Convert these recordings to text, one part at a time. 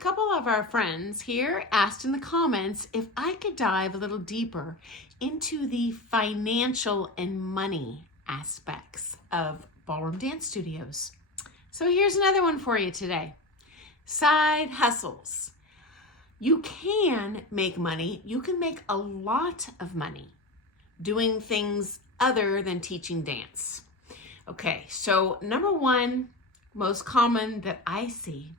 couple of our friends here asked in the comments if I could dive a little deeper into the financial and money aspects of ballroom dance studios. So here's another one for you today. Side hustles. You can make money. You can make a lot of money doing things other than teaching dance. Okay, so number one, most common that I see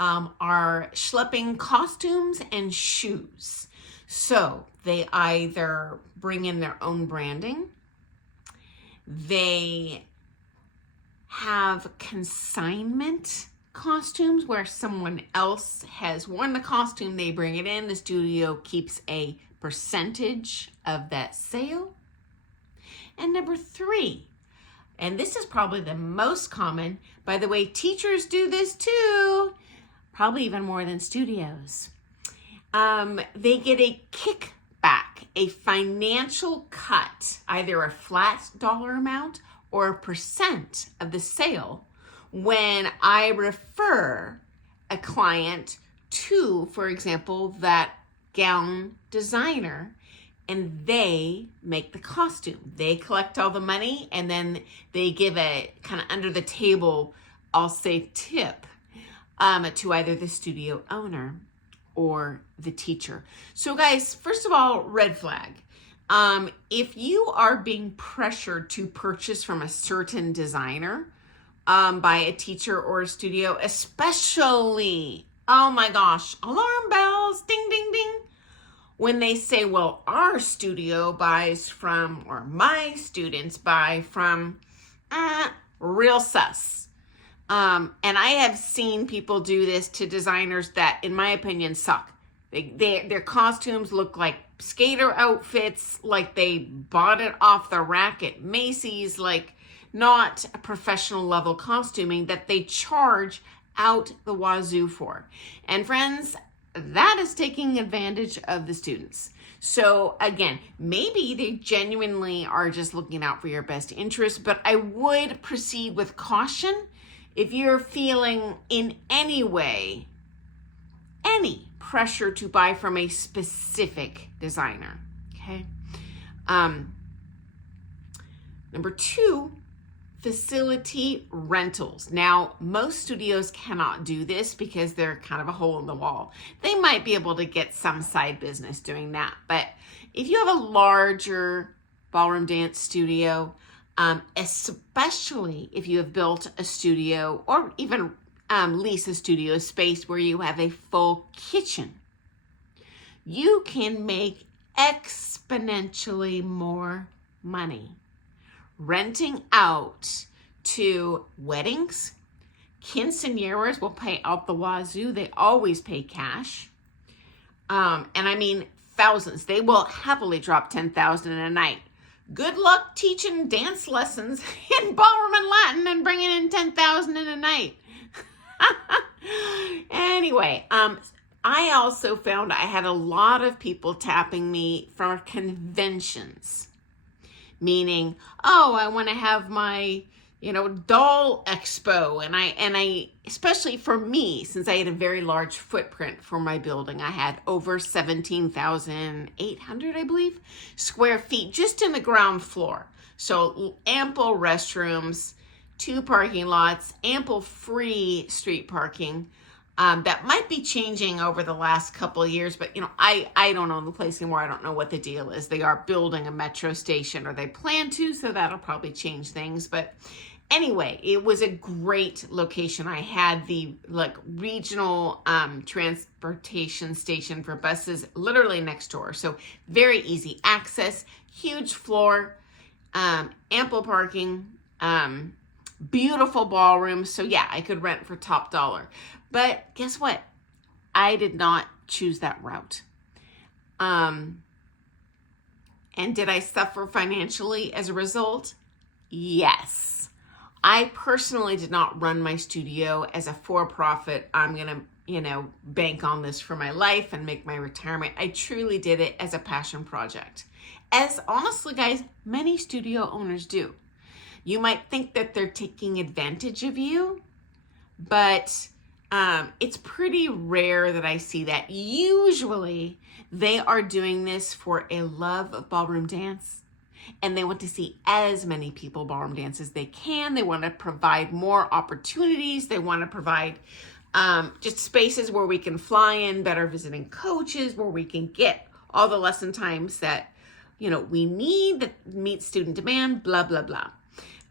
are schlepping costumes and shoes. So they either bring in their own branding, they have consignment costumes where someone else has worn the costume, they bring it in, the studio keeps a percentage of that sale. And number three, and this is probably the most common, by the way, teachers do this too, probably even more than studios. They get a kickback, a financial cut, either a flat dollar amount or a percent of the sale when I refer a client to, for example, that gown designer, and they make the costume. They collect all the money and then they give a kind of under the table, I'll say tip, to either the studio owner or the teacher. So guys, first of all, red flag. If you are being pressured to purchase from a certain designer by a teacher or a studio, especially, oh my gosh, alarm bells, ding, ding, ding. When they say, well, our studio buys from, or my students buy from, real sus. And I have seen people do this to designers that, in my opinion, suck. Their costumes look like skater outfits, like they bought it off the rack at Macy's, like not a professional level costuming that they charge out the wazoo for. And friends, that is taking advantage of the students. So again, maybe they genuinely are just looking out for your best interest, but I would proceed with caution if you're feeling in any way, any pressure to buy from a specific designer, okay? Number two, facility rentals. Now, most studios cannot do this because they're kind of a hole in the wall. They might be able to get some side business doing that, but if you have a larger ballroom dance studio, especially if you have built a studio or even lease a studio space where you have a full kitchen, you can make exponentially more money renting out to weddings. Quinceañeras will pay out the wazoo. They always pay cash. And I mean thousands. They will happily drop $10,000 in a night. Good luck teaching dance lessons in ballroom and Latin and bringing in $10,000 in a night. Anyway, I also found I had a lot of people tapping me for conventions, meaning, oh, I want to have my, doll expo. And I, especially for me, since I had a very large footprint for my building, I had over 17,800, I believe, square feet just in the ground floor. So ample restrooms, 2 parking lots, ample free street parking. That might be changing over the last couple of years, but I don't own the place anymore. I don't know what the deal is. They are building a metro station, or they plan to, so that'll probably change things. But anyway, it was a great location. I had the regional transportation station for buses literally next door. So very easy access, huge floor, ample parking, beautiful ballroom. So yeah, I could rent for top dollar. But guess what? I did not choose that route. And did I suffer financially as a result? Yes. I personally did not run my studio as a for-profit. I'm going to, bank on this for my life and make my retirement. I truly did it as a passion project. As honestly, guys, many studio owners do. You might think that they're taking advantage of you, but It's pretty rare that I see that. Usually they are doing this for a love of ballroom dance, and they want to see as many people ballroom dance as they can. They want to provide more opportunities. They want to provide just spaces where we can fly in better visiting coaches, where we can get all the lesson times that, we need that meet student demand, blah, blah, blah.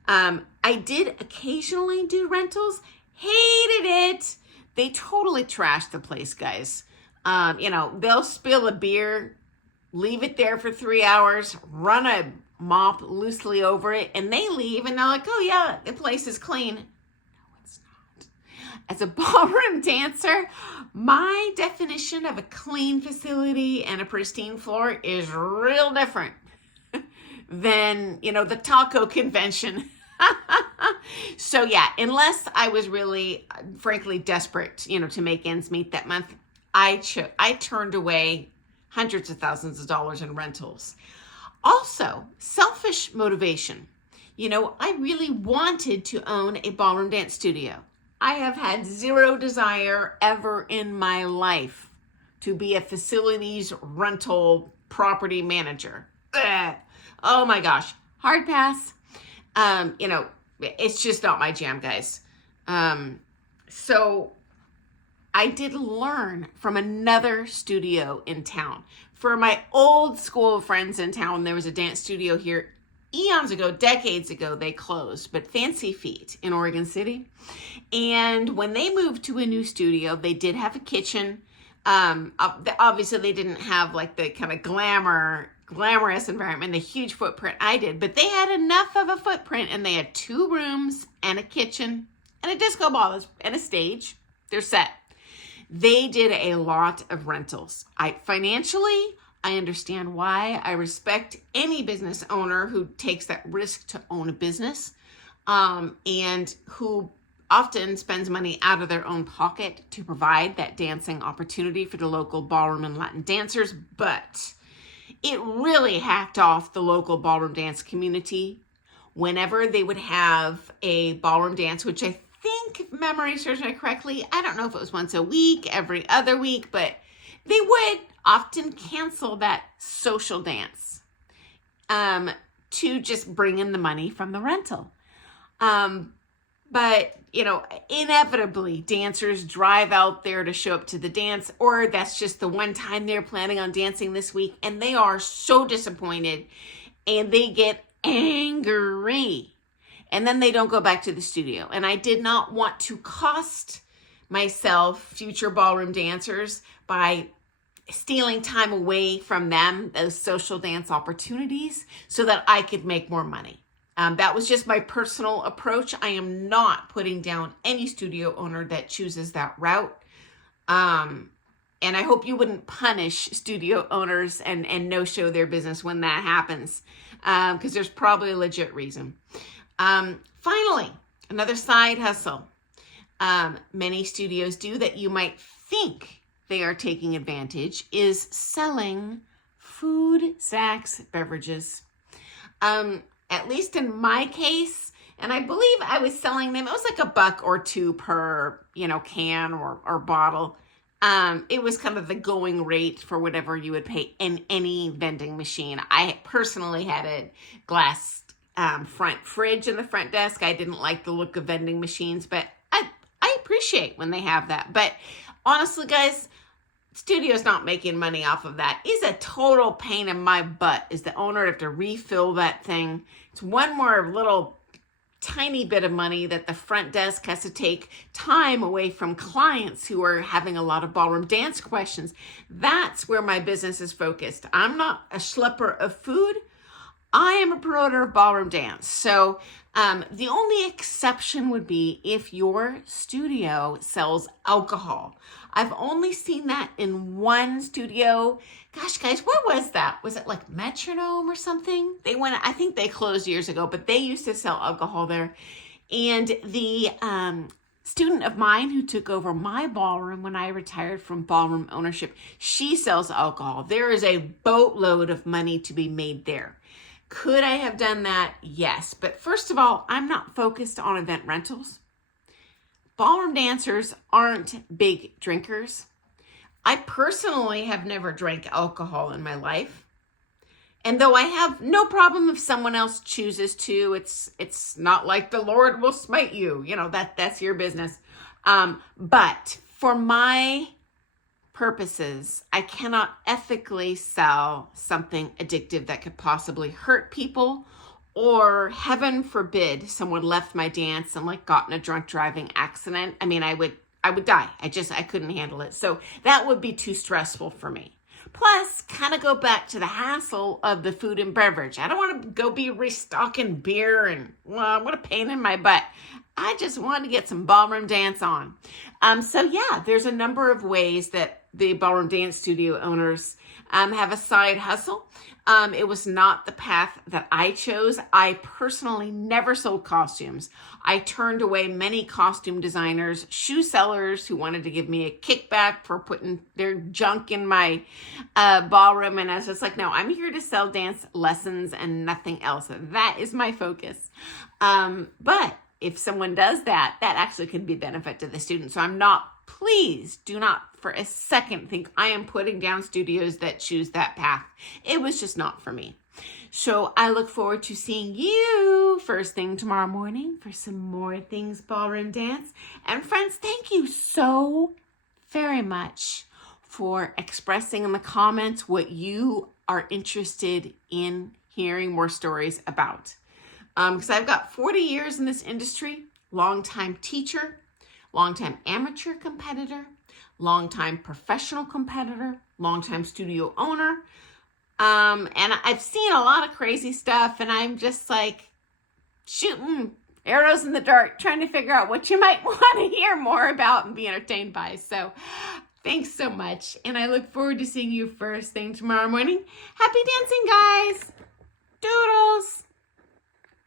I did occasionally do rentals. Hated it. They totally trashed the place, guys. They'll spill a beer, leave it there for 3 hours, run a mop loosely over it, and they leave and they're like, oh yeah, the place is clean. No, it's not. As a ballroom dancer, my definition of a clean facility and a pristine floor is real different than, the taco convention. So yeah, unless I was really, frankly, desperate, to make ends meet that month, I turned away hundreds of thousands of dollars in rentals. Also, selfish motivation. I really wanted to own a ballroom dance studio. I have had zero desire ever in my life to be a facilities rental property manager. Ugh. Oh my gosh, hard pass. It's just not my jam, guys. So I did learn from another studio in town. For my old school friends in town, there was a dance studio here eons ago, decades ago, they closed, but Fancy Feet in Oregon City. And when they moved to a new studio, they did have a kitchen. Obviously they didn't have like the kind of glamorous environment, the huge footprint I did, but they had enough of a footprint, and they had 2 rooms and a kitchen and a disco ball and a stage. They're set. They did a lot of rentals. Financially, I understand why. I respect any business owner who takes that risk to own a business, and who often spends money out of their own pocket to provide that dancing opportunity for the local ballroom and Latin dancers. But it really hacked off the local ballroom dance community whenever they would have a ballroom dance, which I think, if memory serves me correctly, I don't know if it was once a week, every other week, but they would often cancel that social dance to just bring in the money from the rental. But, inevitably dancers drive out there to show up to the dance, or that's just the one time they're planning on dancing this week, and they are so disappointed and they get angry, and then they don't go back to the studio. And I did not want to cost myself future ballroom dancers by stealing time away from them, those social dance opportunities, so that I could make more money. That was just my personal approach. I am not putting down any studio owner that chooses that route. And I hope you wouldn't punish studio owners and no-show their business when that happens, because there's probably a legit reason. Finally, another side hustle. Many studios do that you might think they are taking advantage is selling food, snacks, beverages. At least in my case, and I believe I was selling them, it was like $1 or $2 per, can or bottle. It was kind of the going rate for whatever you would pay in any vending machine. I personally had a glass front fridge in the front desk. I didn't like the look of vending machines, but I appreciate when they have that. But honestly, guys, studio's not making money off of that. It's a total pain in my butt as the owner to have to refill that thing. It's one more little tiny bit of money that the front desk has to take time away from clients who are having a lot of ballroom dance questions. That's where my business is focused. I'm not a schlepper of food. I am a promoter of ballroom dance. So the only exception would be if your studio sells alcohol. I've only seen that in one studio. Gosh, guys, where was that? Was it like Metronome or something? I think they closed years ago, but they used to sell alcohol there. And the student of mine who took over my ballroom when I retired from ballroom ownership, she sells alcohol. There is a boatload of money to be made there. Could I have done that? Yes. But first of all, I'm not focused on event rentals. ballroom dancers aren't big drinkers. I personally have never drank alcohol in my life. And though I have no problem if someone else chooses to, it's not like the Lord will smite you. You know, that's your business. But for my purposes, I cannot ethically sell something addictive that could possibly hurt people, or heaven forbid someone left my dance and like got in a drunk driving accident. I mean, I would die. I couldn't handle it. So that would be too stressful for me. Plus, kind of go back to the hassle of the food and beverage. I don't want to go be restocking beer and, well, what a pain in my butt. I just want to get some ballroom dance on. So yeah, there's a number of ways that the ballroom dance studio owners have a side hustle. It was not the path that I chose. I personally never sold costumes. I turned away many costume designers, shoe sellers who wanted to give me a kickback for putting their junk in my ballroom. And I was just like, no, I'm here to sell dance lessons and nothing else. That is my focus. But if someone does that, that actually could be a benefit to the student. So please do not for a second think I am putting down studios that choose that path. It was just not for me. So I look forward to seeing you first thing tomorrow morning for some more things ballroom dance. And friends, thank you so very much for expressing in the comments what you are interested in hearing more stories about. Because I've got 40 years in this industry, longtime teacher, longtime amateur competitor, longtime professional competitor, longtime studio owner. And I've seen a lot of crazy stuff, and I'm just like shooting arrows in the dark, trying to figure out what you might want to hear more about and be entertained by. So thanks so much. And I look forward to seeing you first thing tomorrow morning. Happy dancing, guys.